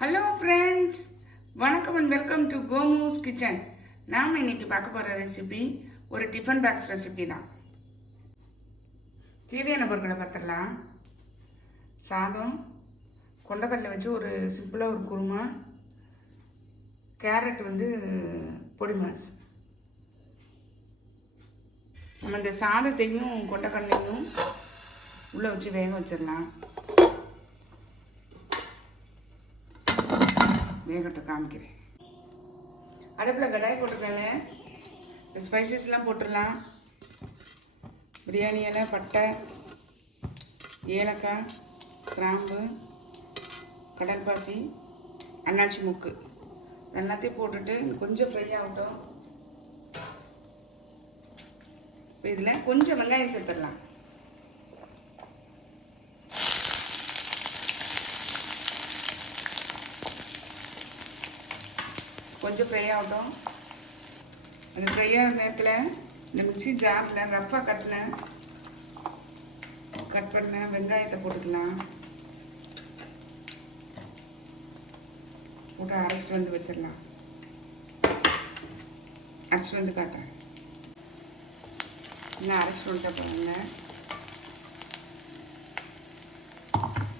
Hello friends, வணக்கம் and welcome to கோமூஸ் kitchen. நாம் இன்னைக்கு பார்க்க போகிற ரெசிபி ஒரு டிஃபன் பாக்ஸ் ரெசிபி தான். தேவையான பொருட்களை பார்த்துடலாம். சாதம், கொண்டக்கடலை வச்சு ஒரு சிம்பிளாக ஒரு குருமா, கேரட் பொடி மாஸ். நம்ம இந்த சாதத்தையும் கொண்டக்கடலையும் உள்ளே வச்சு வேக வச்சிடலாம். வேகட்டும், காமிக்கிறேன். அடுப்பில் கடாய் போட்டுக்கோங்க. ஸ்பைசஸ்லாம் போட்டுடலாம். பிரியாணி இலை, பட்டை, ஏலக்காய், கிராம்பு, கடல்பாசி, அன்னாச்சி முக்கு எல்லாத்தையும் போட்டுட்டு கொஞ்சம் ஃப்ரை ஆகட்டும். இப்போ இதில் கொஞ்சம் வெங்காயம் சேர்த்துடலாம். கொஞ்சம் ஃப்ரை ஆகட்டும். அந்த ஃப்ரை ஆகிற நேரத்தில் இந்த மிக்ஸி ஜாரில் ரஃப்பாக கட் பண்ண வெங்காயத்தை போட்டுக்கலாம். போட்டு அரைச்சிட்டு வந்து வச்சிடலாம். அரைச்சிட்டு வந்து காட்டுறேன். இன்னும் அரைச்சிட்டு வந்துட்டா போகிறாங்க.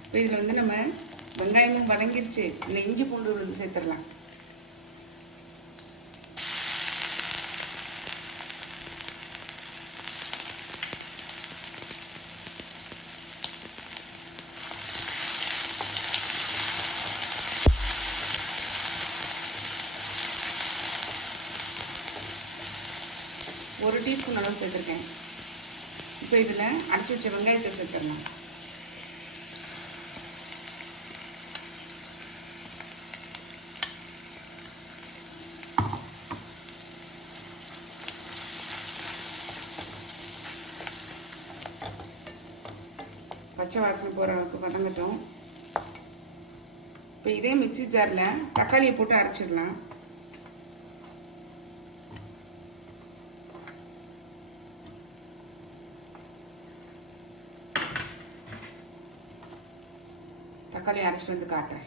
இப்போ இதில் நம்ம வெங்காயமும் வதங்கிடுச்சு. இந்த இஞ்சி பூண்டு சேர்த்துடலாம். ஒரு டீஸ்பூன் அளவு சேர்த்துருக்கேன். இப்போ இதில் அரைச்சி வச்ச வெங்காயத்தை சேர்த்துடலாம். பச்சை வாசனை போகிற அளவுக்கு வதங்கட்டும். இப்போ இதே மிக்ஸி ஜாரில் தக்காளியை போட்டு அரைச்சிடலாம். தக்காளி அரைச்சிட்டு வந்து காட்டுறேன்.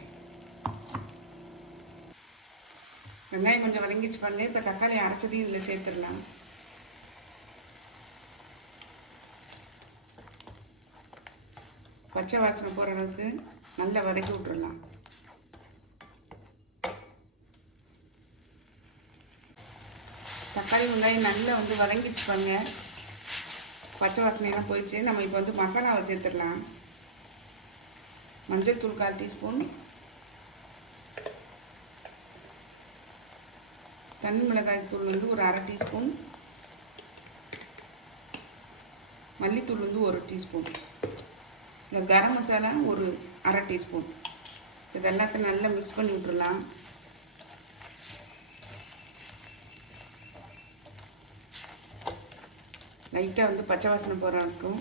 வெங்காயம் கொஞ்சம் வதங்கிச்சு பாருங்க. இப்போ தக்காளி அரைச்சதையும் இதில் சேர்த்துடலாம். பச்சை வாசனை போகிற அளவுக்கு நல்லா வதக்கி விட்டுடலாம். தக்காளி வெங்காயம் நல்லா வதங்கிச்சு பாருங்க. பச்சை வாசனையெல்லாம் போயிடுச்சு. நம்ம இப்போ மசாலாவை சேர்த்துடலாம். மஞ்சள் தூள் 1/4 டீஸ்பூன், தனி மிளகாய் தூள் ஒரு 1/2 டீஸ்பூன், மல்லித்தூள் 1 டீஸ்பூன், இல்லை கரம் மசாலா ஒரு 1/2 டீஸ்பூன். இது எல்லாத்தையும் நல்லா மிக்ஸ் பண்ணி விட்டுடலாம். லைட்டாக பச்சை வாசனை போகிற வரைக்கும்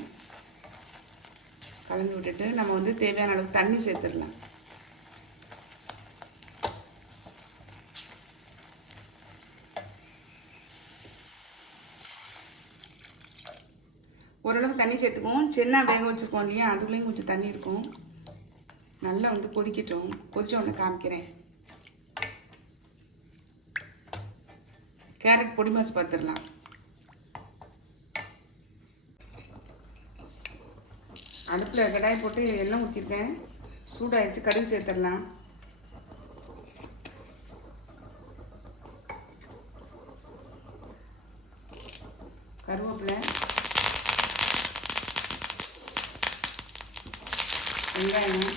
கலந்து விட்டுட்டு நம்ம தேவையான அளவு தண்ணி சேர்த்துடலாம். ஓரளவு தண்ணி சேர்த்துக்குவோம். சின்ன வேக வச்சுருக்கோம் இல்லையா, அதுக்குள்ளேயும் கொஞ்சம் தண்ணி இருக்கும். நல்லா கொதிக்கட்டும். கொதிச்ச உடனே காமிக்கிறேன். கேரட் பொடி மாஸ் பார்த்துடலாம். அடுப்பில் கடாய் போட்டு எண்ணெய் ஊற்றிருக்கேன். சூடாகிடுச்சு. கடுகு சேர்த்துடலாம். கருவேப்பிலை, வெங்காயம்,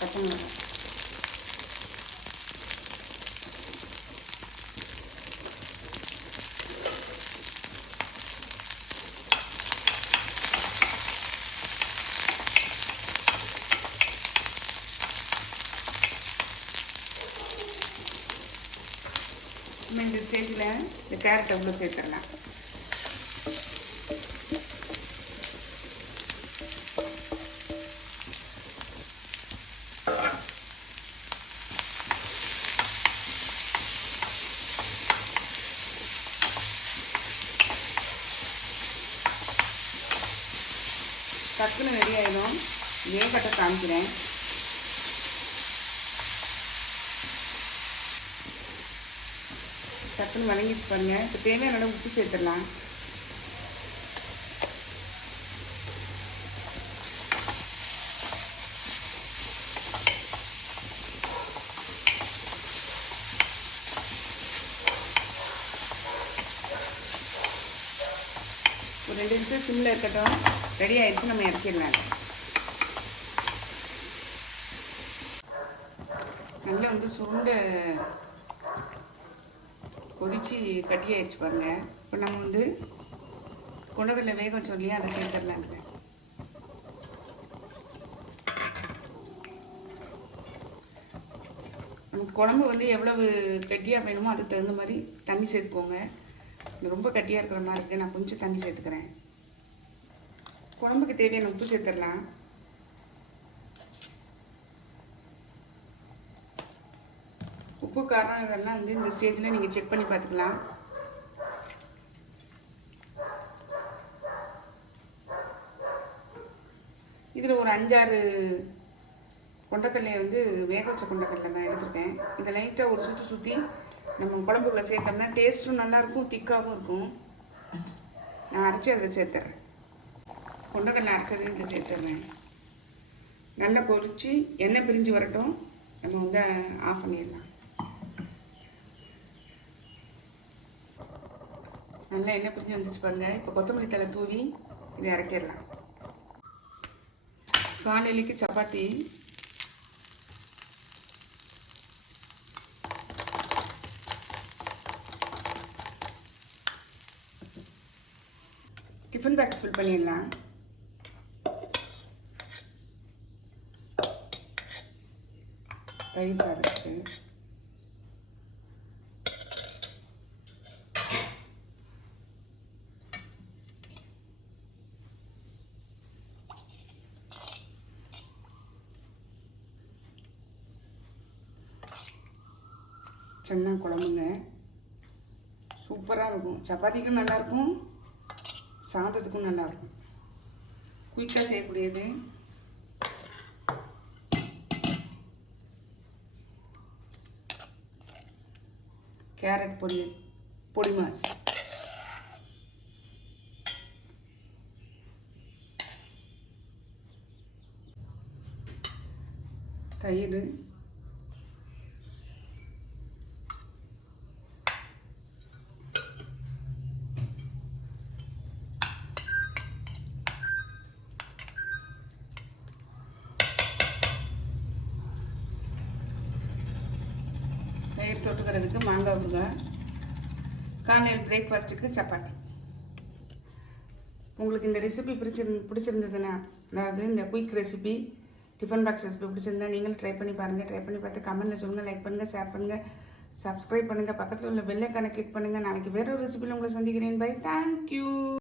பச்சை மிளகாய், இந்த ஸ்டேஜில் இந்த கேரட் அவ்வளோ சேர்த்துடலாம். டக்குன்னு ரெடி ஆகிடும். வேகட்ட காமிக்கிறேன். டக்குன்னு வதங்கிட்டு பாருங்க. இப்போ தேவையான அளவு உப்பு சேர்த்துடலாம். ஒரு 2 நிமிஷம் சிம்மில் இருக்கட்டும். ரெடி ஆயிடுச்சு, நம்ம இறக்கிடலாம். நல்லா வந்து சுருண்ட கொதிச்சு கட்டி ஆயிடுச்சு பாருங்க. இப்போ நம்ம வந்து கொண்டக்கடலை வேக வச்சோம் இல்லையா, அதை சேர்த்துடலாங்க. நமக்கு குழம்பு வந்து எவ்வளவு கட்டியாக வேணுமோ அதுக்கு தகுந்த மாதிரி தண்ணி சேர்த்துக்கோங்க. இது ரொம்ப கட்டியாக இருக்கிற மாதிரி இருக்குது, நான் கொஞ்சம் தண்ணி சேர்த்துக்கிறேன். குழம்புக்கு தேவையான உப்பு சேர்த்துடலாம். உப்பு காரம் இதெல்லாம் வந்து இந்த ஸ்டேஜில் நீங்கள் செக் பண்ணி பார்த்துக்கலாம். இதில் ஒரு 5-6 கொண்டக்கடலையை வந்து வேக வச்ச கொண்டக்கடலை தான் எடுத்துருக்கேன். இதை லைட்டாக ஒரு சுற்றி நம்ம குழம்புக்குள்ள சேர்த்தோம்னா டேஸ்ட்டும் நல்லாயிருக்கும், திக்காகவும் இருக்கும். நான் அரைச்சி அதில் சேர்த்துறேன். கொண்டக்கடலை அரைச்சதையும் இதில் சேர்த்துடுறேன். நல்லா பொரித்து எண்ணெய் பிரிஞ்சு வரட்டும், நம்ம வந்து ஆஃப் பண்ணிடலாம். நல்லா எண்ணெய் பிரிஞ்சு வந்துச்சு பாருங்கள். இப்போ கொத்தமல்லி தழை தூவி இதை இறக்கிடலாம். காலையிலைக்கு சப்பாத்தி, டிஃபன் பாக்ஸ் ஃபில் பண்ணிடலாம். தயிர் சாதத்துக்கு சென்னா குழம்புங்க சூப்பராக இருக்கும். சப்பாத்திக்கும் நல்லாயிருக்கும், சாதத்துக்கும் நல்லாயிருக்கும். குயிக்காக செய்யக்கூடியது. கேரட் பொடி மாஸ், தயிர், தயிர் தொட்டுக்கிறதுக்கு மாங்காய் ஊறுகாய், காலையில் பிரேக்ஃபாஸ்ட்டுக்கு சப்பாத்தி. உங்களுக்கு இந்த ரெசிபி பிடிச்சிருந்ததுன்னா, அதாவது இந்த quick recipe, tiffin box recipe பிடிச்சிருந்தா நீங்களும் ட்ரை பண்ணி பாருங்கள். ட்ரை பண்ணி பார்த்து கமெண்ட்டில் சொல்லுங்கள். லைக் பண்ணுங்கள், ஷேர் பண்ணுங்கள், சப்ஸ்கிரைப் பண்ணுங்கள், பக்கத்தில் உள்ள பெல் ஐகானை கிளிக் பண்ணுங்கள். நாளைக்கு வேற ஒரு ரெசிபியில் உங்களை சந்திக்கிறேன். Bye, thank you.